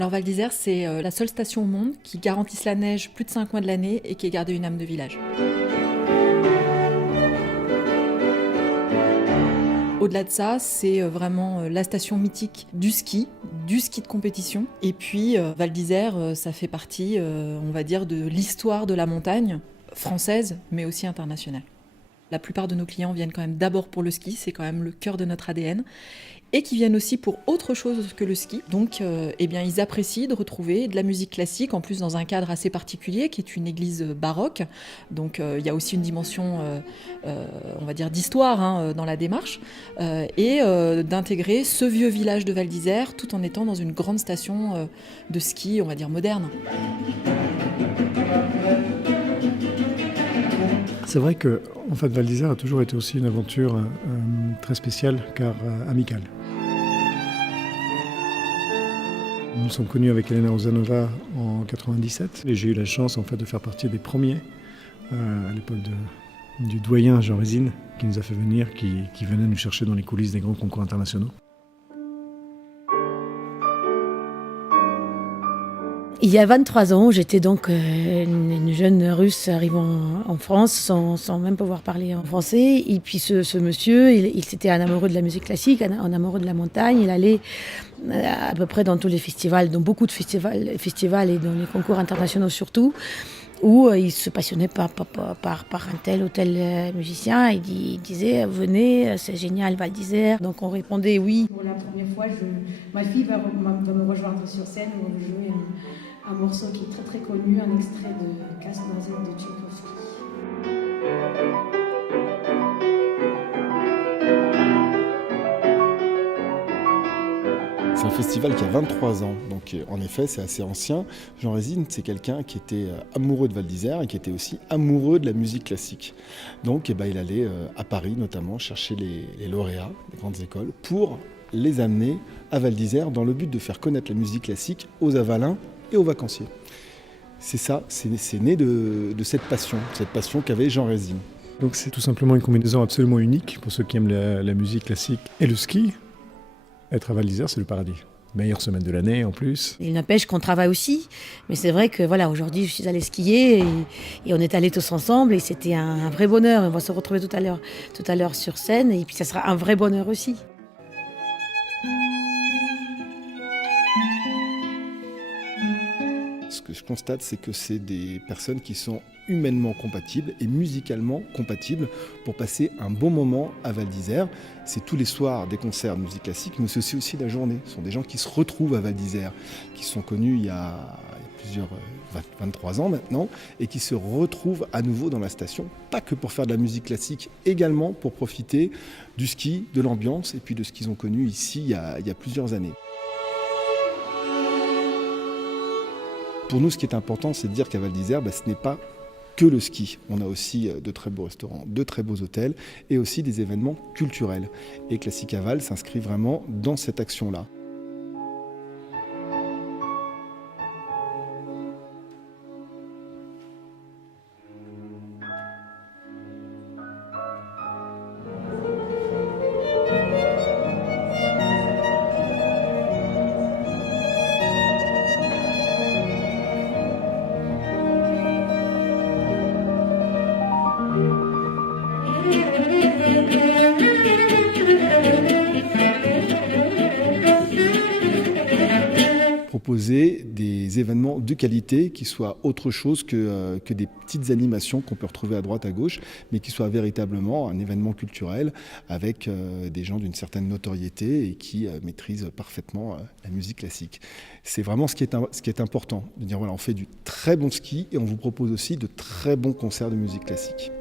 Alors Val d'Isère, c'est la seule station au monde qui garantisse la neige plus de 5 mois de l'année et qui est gardée une âme de village. Au-delà de ça, c'est vraiment la station mythique du ski de compétition. Et puis Val d'Isère, ça fait partie, on va dire, de l'histoire de la montagne française, mais aussi internationale. La plupart de nos clients viennent quand même d'abord pour le ski, c'est quand même le cœur de notre ADN, et qui viennent aussi pour autre chose que le ski. Donc ils apprécient de retrouver de la musique classique, en plus dans un cadre assez particulier, qui est une église baroque. Donc il y a aussi une dimension, on va dire, d'histoire dans la démarche, et d'intégrer ce vieux village de Val d'Isère, tout en étant dans une grande station de ski, on va dire, moderne. C'est vrai que Val d'Isère a toujours été aussi une aventure très spéciale car amicale. Nous sommes connus avec Elena Ozanova en 97 et j'ai eu la chance de faire partie des premiers à l'époque du doyen Jean Résine qui nous a fait venir, qui venait nous chercher dans les coulisses des grands concours internationaux. Il y a 23 ans, j'étais donc une jeune Russe arrivant en France sans même pouvoir parler en français. Et puis ce monsieur, il était un amoureux de la musique classique, un amoureux de la montagne. Il allait à peu près dans tous les festivals, dans beaucoup de festivals et dans les concours internationaux surtout, où il se passionnait par un tel ou tel musicien. Il disait « Venez, c'est génial, Val d'Isère ». Donc on répondait « Oui ». Pour la première fois, ma fille va me rejoindre sur scène. On va jouer un morceau qui est très très connu, un extrait de Casse-Noisette de Tchaïkovski. C'est un festival qui a 23 ans, donc en effet c'est assez ancien. Jean Résine, c'est quelqu'un qui était amoureux de Val d'Isère et qui était aussi amoureux de la musique classique. Donc il allait à Paris notamment chercher les lauréats des grandes écoles pour les amener à Val d'Isère dans le but de faire connaître la musique classique aux Avalins et aux vacanciers. C'est ça, c'est né de cette passion qu'avait Jean Résine. Donc c'est tout simplement une combinaison absolument unique pour ceux qui aiment la musique classique et le ski. Être à Val d'Isère, c'est le paradis. Meilleure semaine de l'année en plus. Il n'empêche qu'on travaille aussi, mais c'est vrai que aujourd'hui je suis allée skier et on est allés tous ensemble et c'était un vrai bonheur. On va se retrouver tout à l'heure sur scène et puis ça sera un vrai bonheur aussi. Ce que je constate, c'est que c'est des personnes qui sont humainement compatibles et musicalement compatibles pour passer un bon moment à Val d'Isère. C'est tous les soirs des concerts de musique classique, mais c'est aussi la journée. Ce sont des gens qui se retrouvent à Val d'Isère, qui sont connus il y a plusieurs 23 ans maintenant, et qui se retrouvent à nouveau dans la station, pas que pour faire de la musique classique, également pour profiter du ski, de l'ambiance, et puis de ce qu'ils ont connu ici il y a plusieurs années. Pour nous, ce qui est important, c'est de dire qu'à Val d'Isère, ce n'est pas que le ski. On a aussi de très beaux restaurants, de très beaux hôtels et aussi des événements culturels. Et Classique à Val s'inscrit vraiment dans cette action-là. Proposer des événements de qualité qui soient autre chose que des petites animations qu'on peut retrouver à droite à gauche, mais qui soient véritablement un événement culturel avec des gens d'une certaine notoriété et qui maîtrisent parfaitement la musique classique. C'est vraiment ce qui est important, de dire voilà, on fait du très bon ski et on vous propose aussi de très bons concerts de musique classique.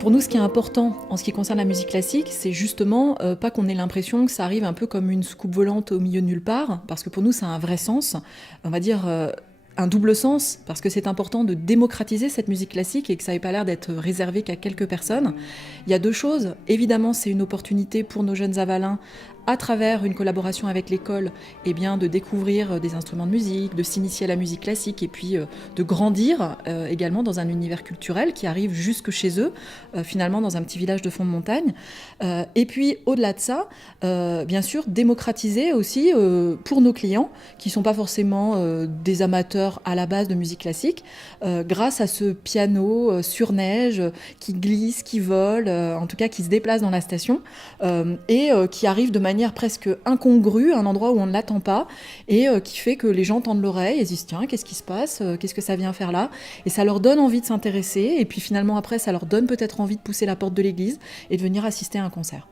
Pour nous, ce qui est important en ce qui concerne la musique classique, c'est justement pas qu'on ait l'impression que ça arrive un peu comme une soucoupe volante au milieu de nulle part, parce que pour nous, ça a un vrai sens. On va dire, un double sens, parce que c'est important de démocratiser cette musique classique et que ça n'ait pas l'air d'être réservé qu'à quelques personnes. Il y a deux choses. Évidemment, c'est une opportunité pour nos jeunes Avalins, à travers une collaboration avec l'école, eh bien, de découvrir des instruments de musique, de s'initier à la musique classique et puis de grandir également dans un univers culturel qui arrive jusque chez eux, finalement dans un petit village de fond de montagne. Et puis au-delà de ça, bien sûr, démocratiser aussi pour nos clients qui ne sont pas forcément des amateurs à la base de musique classique, grâce à ce piano sur neige qui glisse, qui vole, en tout cas qui se déplace dans la station et qui arrive de manière presque incongrue, à un endroit où on ne l'attend pas, et qui fait que les gens tendent l'oreille et se disent tiens, qu'est-ce qui se passe, qu'est-ce que ça vient faire là, et ça leur donne envie de s'intéresser, et puis finalement après ça leur donne peut-être envie de pousser la porte de l'église et de venir assister à un concert.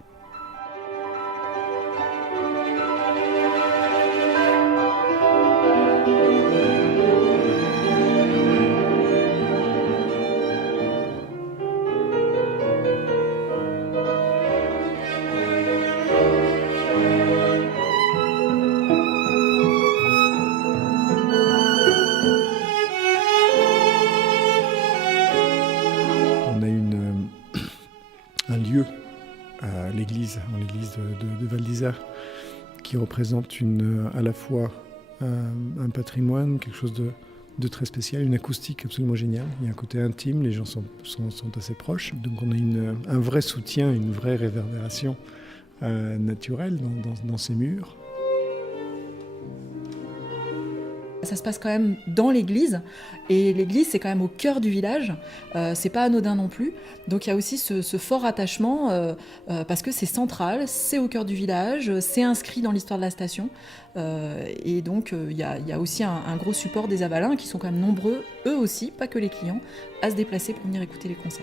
Un lieu à l'église, de Val d'Isère, qui représente à la fois un patrimoine, quelque chose de très spécial, une acoustique absolument géniale. Il y a un côté intime, les gens sont assez proches. Donc on a un vrai soutien, une vraie réverbération naturelle dans ces murs. Ça se passe quand même dans l'église, et l'église c'est quand même au cœur du village, c'est pas anodin non plus, donc il y a aussi ce fort attachement, parce que c'est central, c'est au cœur du village, c'est inscrit dans l'histoire de la station, et donc il y a aussi un gros support des Avalins qui sont quand même nombreux, eux aussi, pas que les clients, à se déplacer pour venir écouter les concerts.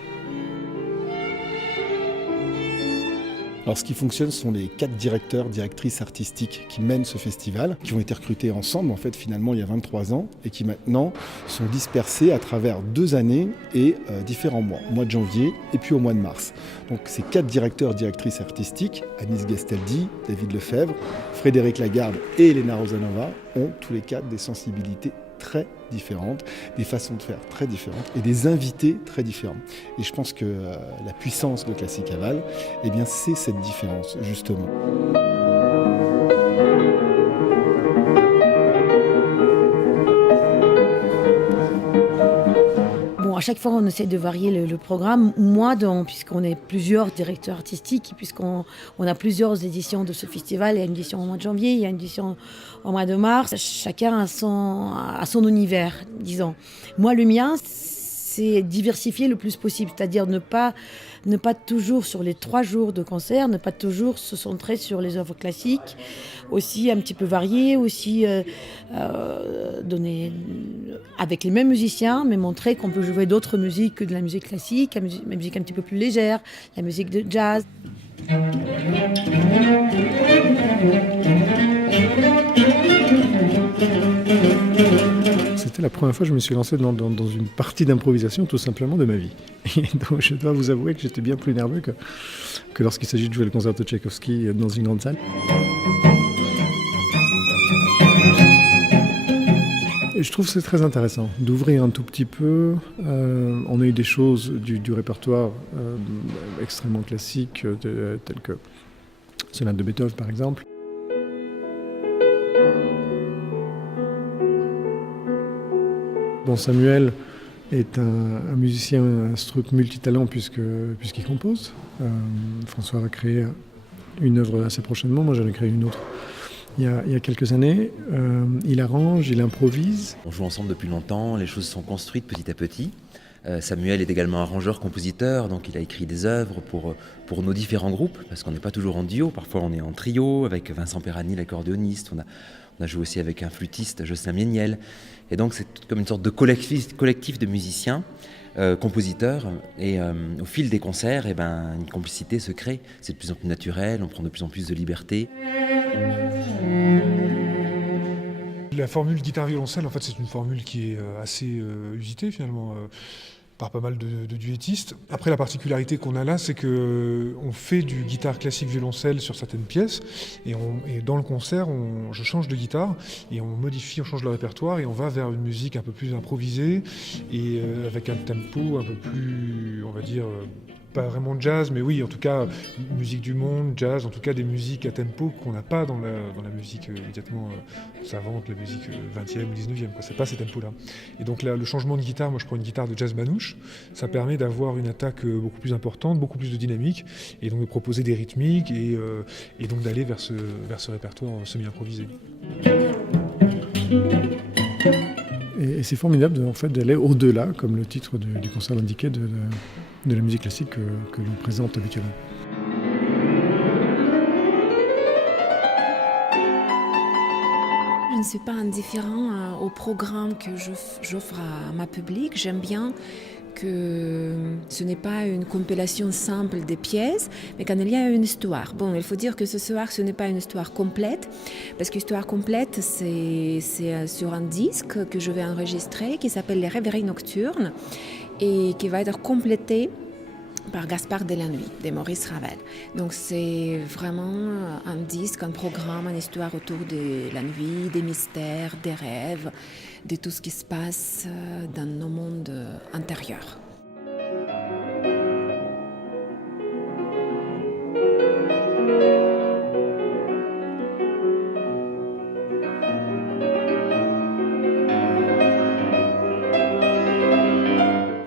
Alors ce qui fonctionne, ce sont les 4 directeurs, directrices artistiques qui mènent ce festival, qui ont été recrutés ensemble en fait finalement il y a 23 ans et qui maintenant sont dispersés à travers 2 années et différents mois, au mois de janvier et puis au mois de mars. Donc ces 4 directeurs, directrices artistiques, Anis Gastaldi, David Lefebvre, Frédéric Lagarde et Elena Rosanova, ont tous les 4 des sensibilités très différentes, des façons de faire très différentes et des invités très différents. Et je pense que la puissance de Classic Aval, eh bien, c'est cette différence, justement. À chaque fois, on essaie de varier le programme. Moi, puisqu'on est plusieurs directeurs artistiques, puisqu'on a plusieurs éditions de ce festival, il y a une édition au mois de janvier, il y a une édition au mois de mars. Chacun a son univers, disons. Moi, le mien, c'est diversifier le plus possible, c'est-à-dire ne pas toujours sur les 3 jours de concert, ne pas toujours se centrer sur les œuvres classiques, aussi un petit peu varier, aussi donner avec les mêmes musiciens, mais montrer qu'on peut jouer d'autres musiques que de la musique classique, la musique un petit peu plus légère, la musique de jazz. C'était la première fois que je me suis lancé dans une partie d'improvisation tout simplement de ma vie. Et donc je dois vous avouer que j'étais bien plus nerveux que lorsqu'il s'agit de jouer le concerto de Tchaïkovski dans une grande salle. Et je trouve que c'est très intéressant d'ouvrir un tout petit peu. On a eu des choses du répertoire extrêmement classique, telles que Sonate de Beethoven par exemple. Bon, Samuel est un musicien, un struc multitalent puisqu'il compose. François va créer une œuvre assez prochainement, moi j'en ai créé une autre il y a quelques années. Il arrange, il improvise. On joue ensemble depuis longtemps, les choses sont construites petit à petit. Samuel est également arrangeur-compositeur, donc il a écrit des œuvres pour nos différents groupes, parce qu'on n'est pas toujours en duo, parfois on est en trio avec Vincent Perani, l'accordéoniste, on a joué aussi avec un flûtiste, Jocelyn Mieniel, et donc c'est comme une sorte de collectif de musiciens, compositeurs, et au fil des concerts, une complicité se crée, c'est de plus en plus naturel, on prend de plus en plus de liberté. La formule guitare-violoncelle, en fait, c'est une formule qui est assez usitée finalement. par pas mal de duettistes. Après, la particularité qu'on a là, c'est qu'on fait du guitare classique violoncelle sur certaines pièces, et dans le concert, je change de guitare, et on modifie, on change le répertoire, et on va vers une musique un peu plus improvisée, et avec un tempo un peu plus, on va dire, pas vraiment jazz, mais oui, en tout cas, musique du monde, jazz, en tout cas des musiques à tempo qu'on n'a pas dans la musique immédiatement savante, la musique 20e ou 19e, quoi. C'est pas ces tempos-là. Et donc là, le changement de guitare, moi je prends une guitare de jazz manouche, ça permet d'avoir une attaque beaucoup plus importante, beaucoup plus de dynamique, et donc de proposer des rythmiques, et donc d'aller vers ce répertoire semi-improvisé. Et c'est formidable en fait, d'aller au-delà, comme le titre du concert l'indiquait, de la musique classique que l'on présente habituellement. Je ne suis pas indifférent au programme que j'offre à ma public. J'aime bien que ce n'est pas une compilation simple des pièces, mais qu'il y a une histoire. Bon, il faut dire que ce soir, ce n'est pas une histoire complète, parce que l'histoire complète, c'est sur un disque que je vais enregistrer, qui s'appelle Les Rêveries Nocturnes, et qui va être complété par Gaspard de la Nuit, de Maurice Ravel. Donc c'est vraiment un disque, un programme, une histoire autour de la nuit, des mystères, des rêves, de tout ce qui se passe dans nos mondes intérieurs.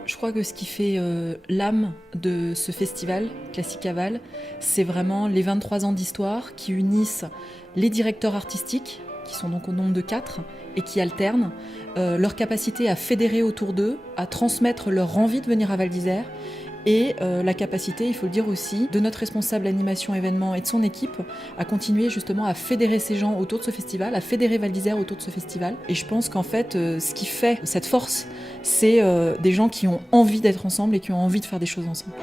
Je crois que ce qui fait l'âme de ce festival, Classic Aval, c'est vraiment les 23 ans d'histoire qui unissent les directeurs artistiques, qui sont donc au nombre de 4, et qui alternent, leur capacité à fédérer autour d'eux, à transmettre leur envie de venir à Val d'Isère, et la capacité, il faut le dire aussi, de notre responsable animation événement et de son équipe à continuer justement à fédérer ces gens autour de ce festival, à fédérer Val d'Isère autour de ce festival. Et je pense qu'en fait, ce qui fait cette force, c'est des gens qui ont envie d'être ensemble et qui ont envie de faire des choses ensemble.